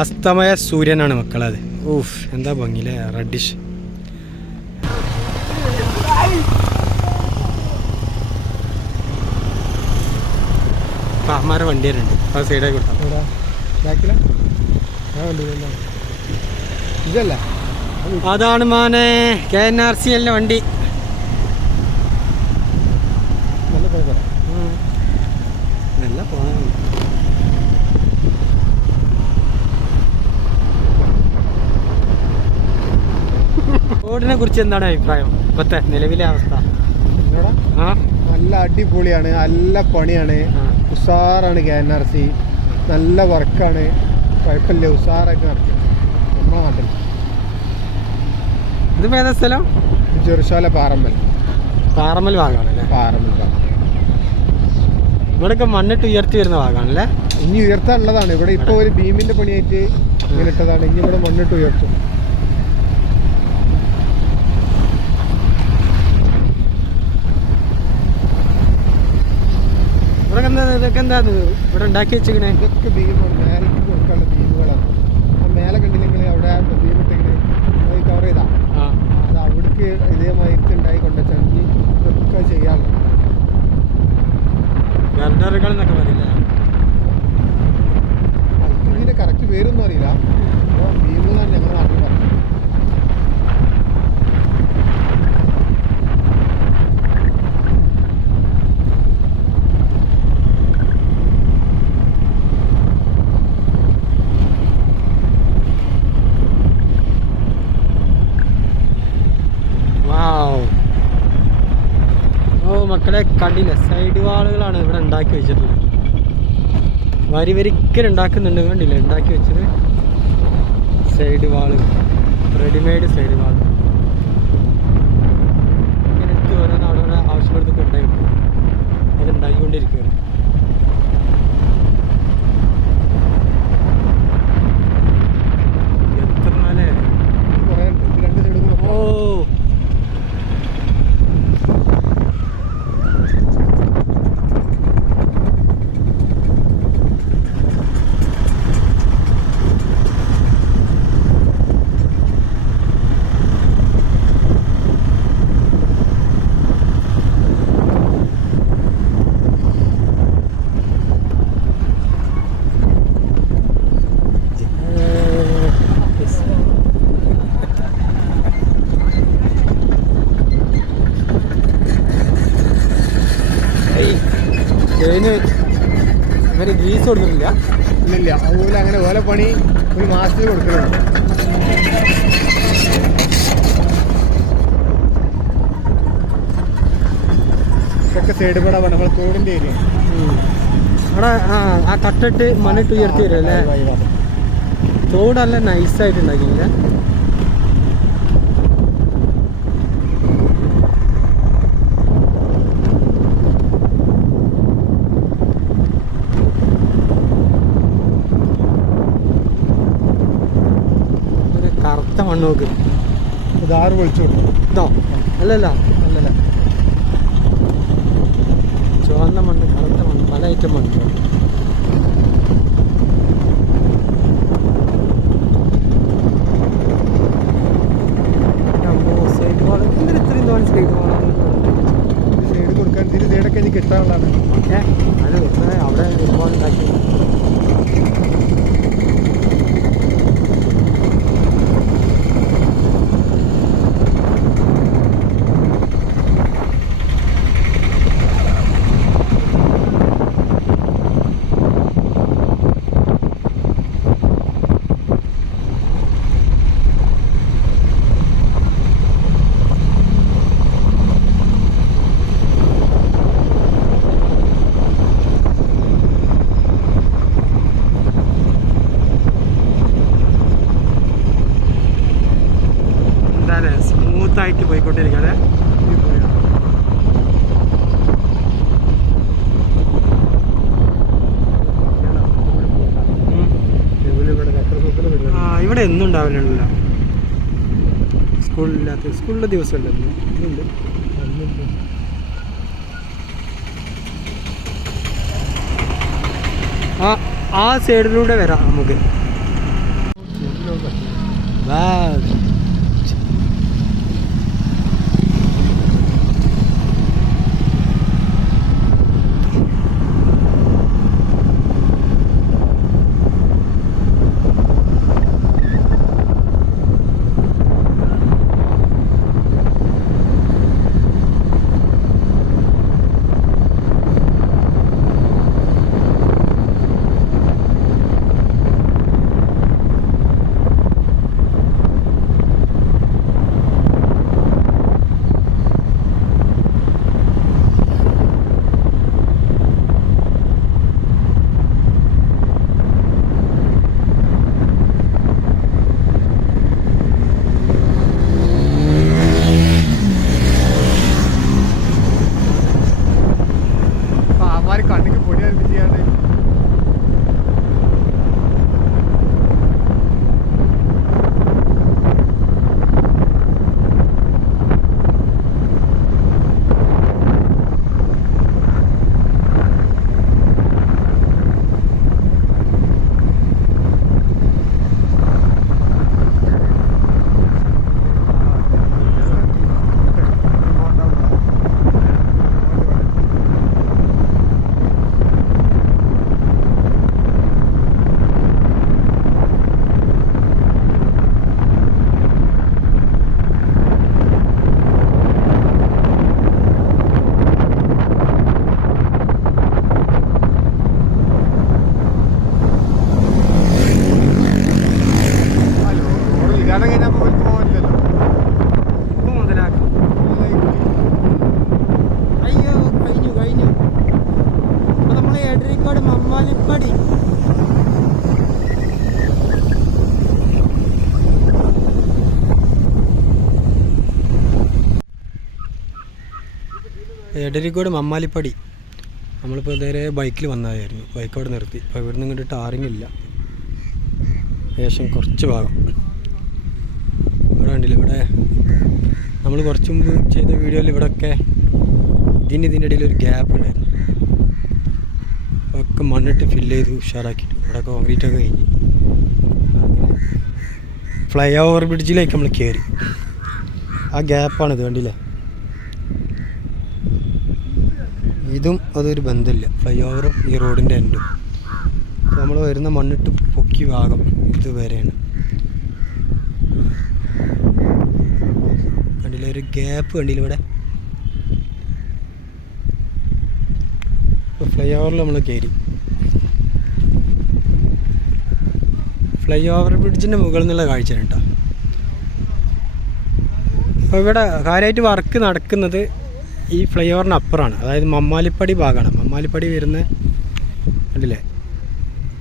അസ്തമയ സൂര്യനാണ് മക്കളത്. ഊഫ് എന്താ ഭംഗിയിലെ റെഡിഷ് അമ്മാരെ വണ്ടി വരുന്നുണ്ട് അത് സൈഡായി കൊടുത്താൽ ആ ഇതല്ല. അതാണ് മാനെ കെ എൻ ആർ സി എല്ലിന്റെ വണ്ടി നല്ല പേപ്പർ നല്ല പോകാൻ റോഡിനെ കുറിച്ച് എന്താണ് അഭിപ്രായം? ഇപ്പത്തെ നിലവിലെ അവസ്ഥ. നല്ല അടിപൊളിയാണ് നല്ല പണിയാണ്. ഉസാറാണ് ഉഷാറാണ് കെ എൻ ആർ സി. നല്ല വർക്കാണ്. കുഴപ്പമില്ല ഉഷാറായിട്ട് നടത്തി നമ്മുടെ നാട്ടിൽ. ഇതിപ്പോ ഏതാ സ്ഥലം? ചെറുശാല പാറമ്പൽ പാറമ്മൽ ഭാഗമാണല്ലേ പാറമ്പൽ ഭാഗം. ഇവിടെയൊക്കെ മണ്ണിട്ട് ഉയർത്തി വരുന്ന ഭാഗമാണല്ലേ? ഇനി ഉയർത്താനുള്ളതാണ്. ഇവിടെ ഇപ്പോൾ ഒരു ഭീമിന്റെ പണിയായിട്ട് ഇങ്ങനെ ഇട്ടതാണ്. ഇനി ഇവിടെ മണ്ണിട്ട് ഉയർത്തും. ഇവിടെ എന്താ ഇതൊക്കെ എന്താ ഇത്? ഇവിടെ ഉണ്ടാക്കി വെച്ചിങ്ങനെ ഇതൊക്കെ ബീമുണ്ട് മേലേക്ക് കൊടുക്കാനുള്ള മക്കളെ കണ്ടില്ല സൈഡ് വാളുകളാണ് ഇവിടെ ഉണ്ടാക്കി വെച്ചിട്ടുള്ളത്. വരി വരിക്കൽ ഉണ്ടാക്കുന്നുണ്ട് കണ്ടില്ല? ഉണ്ടാക്കി വെച്ചത് സൈഡ് വാളുകൾ. റെഡിമെയ്ഡ് സൈഡ് വാൾ ഇങ്ങനെ എടുത്ത് ഓരോന്ന് അവിടെ ഇവിടെ ആവശ്യപ്പെടുത്തൊക്കെ ഉണ്ടായി അത് ഉണ്ടാക്കിക്കൊണ്ടിരിക്കുകയാണ് എത്ര നാലേ കുറേ ഉണ്ട് ഇത് രണ്ട് സൈഡും കൂടെ ഓ ഇതിന് ഗീസ് കൊടുക്കുന്നില്ല ഇല്ലില്ല. അതുപോലെ അങ്ങനെ ഓല പണി ഒരു മാസത്തിൽ കൊടുക്കുന്നുണ്ട് ഇതൊക്കെ സൈഡ് കൂടെ നമ്മുടെ തോടിന്റെ ഏരിയ അവിടെ ആ ആ കട്ടിട്ട് മണ്ണിട്ട് ഉയർത്തി വരും അല്ലേ? തോടല്ല നൈസായിട്ട് ഉണ്ടാക്കിയില്ല ഒരു കറുത്ത മണ്ണ് നോക്ക് ഇതാറ് വിളിച്ചു ഇതോ? അല്ലല്ല അല്ലല്ല. ചുവന്ന മണ്ണ് കറുത്ത മണ്ണ് പല ഐറ്റം മണ്ണ് ഇത്രയും തോന്നി സൈഡ് കൊടുക്കാൻ ഇതിന് സൈഡൊക്കെ എനിക്ക് കിട്ടാനുള്ളതാണ്. ഏഹ് അത് വെറുതെ അവിടെ ഒരുപാട് ഉണ്ടാക്കി എന്താണ് സ്മൂത്ത് ആയിട്ട് പോയിക്കൊണ്ടിരിക്കണേ ആ ഇവിടെ എന്നും ഉണ്ടാവില്ലല്ലോ സ്കൂളില്ലാത്ത സ്കൂളിലെ ദിവസമല്ല ഇന്നുണ്ട്. ആ ആ സൈഡിലൂടെ വരാം നമുക്ക്. Wow. എടരിക്കോട് മമ്മാലിപ്പടി. നമ്മളിപ്പോൾ നേരെ ബൈക്കിൽ വന്നതായിരുന്നു. ബൈക്ക് അവിടെ നിർത്തി. അപ്പോൾ ഇവിടുന്ന് ഇങ്ങോട്ട് ടാറിങ് ഇല്ല. ഏകദേശം കുറച്ച് ഭാഗം. ഇവിടെ കണ്ടില്ല? ഇവിടെ നമ്മൾ കുറച്ച് മുമ്പ് ചെയ്ത വീഡിയോയിൽ ഇവിടെയൊക്കെ ഇതിന് ഇതിന്റെ ഇടയിൽ ഒരു ഗ്യാപ്പ് ഉണ്ടായിരുന്നു. ഒക്കെ മണ്ണിട്ട് ഫില്ല് ചെയ്ത് ഉഷാറാക്കിയിട്ട്. ഇവിടെ കോൺക്രീറ്റ് ഒക്കെ കഴിഞ്ഞ്. ഫ്ലൈ ഓവർ ബ്രിഡ്ജിലേക്ക് നമ്മൾ കയറി ആ ഗ്യാപ്പാണ് ഇത് കണ്ടില്ലേ? ഇതും അതൊരു ബന്ധമില്ല ഫ്ലൈ ഓവറും ഈ റോഡിന്റെ എൻഡും നമ്മൾ വരുന്ന മണ്ണിട്ട് പൊക്കി ഭാഗം ഇതുവരെയാണ്. കണ്ടില്ല ഒരു ഗ്യാപ്പ് കണ്ടില്ല ഇവിടെ? ഫ്ലൈ ഓവറിൽ നമ്മൾ കയറി ഫ്ലൈ ഓവർ ബ്രിഡ്ജിന്റെ മുകളിൽ നിന്നുള്ള കാഴ്ച കേട്ടോ അപ്പോൾ ഇവിടെ കാര്യമായിട്ട് വർക്ക് നടക്കുന്നത് ഈ ഫ്ലൈ ഓവറിന് അപ്പുറമാണ്. അതായത് മമ്മാലിപ്പടി ഭാഗമാണ്. മമ്മാലിപ്പടി വരുന്ന കണ്ടില്ലേ?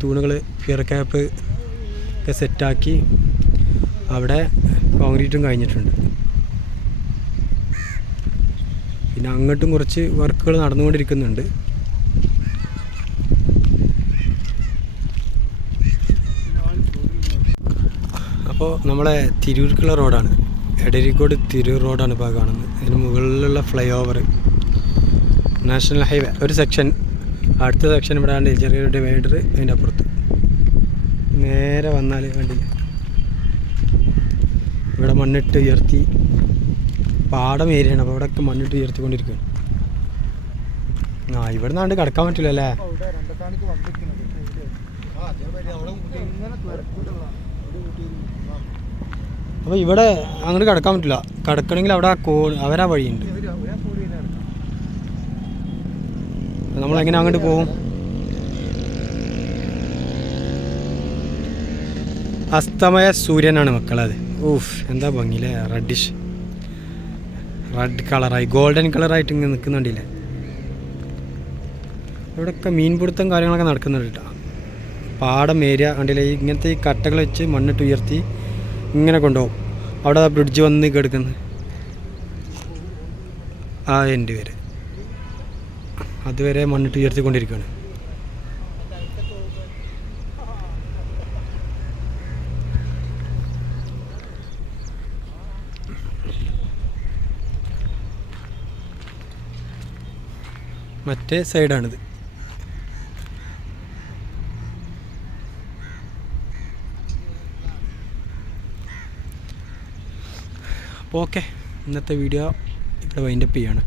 തൂണുകൾ ഫിയർ ക്യാപ്പ് ഒക്കെ സെറ്റാക്കി അവിടെ കോൺക്രീറ്റും കഴിഞ്ഞിട്ടുണ്ട്. പിന്നെ അങ്ങോട്ടും കുറച്ച് വർക്കുകൾ നടന്നുകൊണ്ടിരിക്കുന്നുണ്ട്. അപ്പോൾ നമ്മളെ തിരൂർക്കുള്ള റോഡാണ്. എടരിക്കോട് തിരൂർ റോഡാണ് ഇപ്പോൾ കാണുന്നത്. അതിന് മുകളിലുള്ള ഫ്ലൈ ഓവർ നാഷണൽ ഹൈവേ ഒരു സെക്ഷൻ. അടുത്ത സെക്ഷൻ ഇവിടെ ആണ് ചെറിയൊരു ഡിവൈഡർ അതിന്റെ അപ്പുറത്ത്. നേരെ വന്നാൽ കണ്ടില്ല? ഇവിടെ മണ്ണിട്ട് ഉയർത്തി പാടം ഏരിയയാണ്. അപ്പോൾ ഇവിടെയൊക്കെ മണ്ണിട്ട് ഉയർത്തിക്കൊണ്ടിരിക്കുകയാണ്. ആ ഇവിടെ നിന്നാണ്ട് കിടക്കാൻ പറ്റില്ല അല്ലേ അപ്പോൾ ഇവിടെ അങ്ങോട്ട് കിടക്കാൻ പറ്റില്ല. കിടക്കണമെങ്കിൽ അവിടെ ആ കോ അവരാ വഴിയുണ്ട്. നമ്മളെങ്ങനെ അങ്ങോട്ട് പോകും? അസ്തമയ സൂര്യനാണ് മക്കളത് ഊഫ് എന്താ ഭംഗിയില്ലേ? റെഡിഷ് റെഡ് കളറായി ഗോൾഡൻ കളറായിട്ട് ഇങ്ങനെ നിൽക്കുന്നുണ്ടല്ലേ? ഇവിടെയൊക്കെ മീൻപിടുത്തം കാര്യങ്ങളൊക്കെ നടക്കുന്നുണ്ട് കേട്ടോ. പാടം ഏരിയ കണ്ടില്ലേ? ഇങ്ങനത്തെ ഈ കട്ടകൾ വെച്ച് മണ്ണിട്ട് ഉയർത്തി ഇങ്ങനെ കൊണ്ടുപോകും. അവിടെ ബ്രിഡ്ജ് വന്ന് കിടക്കുന്നത്. ആ എന്റെ വരെ അതുവരെ മണ്ണിട്ട് ഉയർത്തിക്കൊണ്ടിരിക്കുകയാണ്. മറ്റേ സൈഡാണിത് ഓക്കെ. ഇന്നത്തെ വീഡിയോ ഇവിടെ വൈൻഡപ്പ് ചെയ്യാണ്.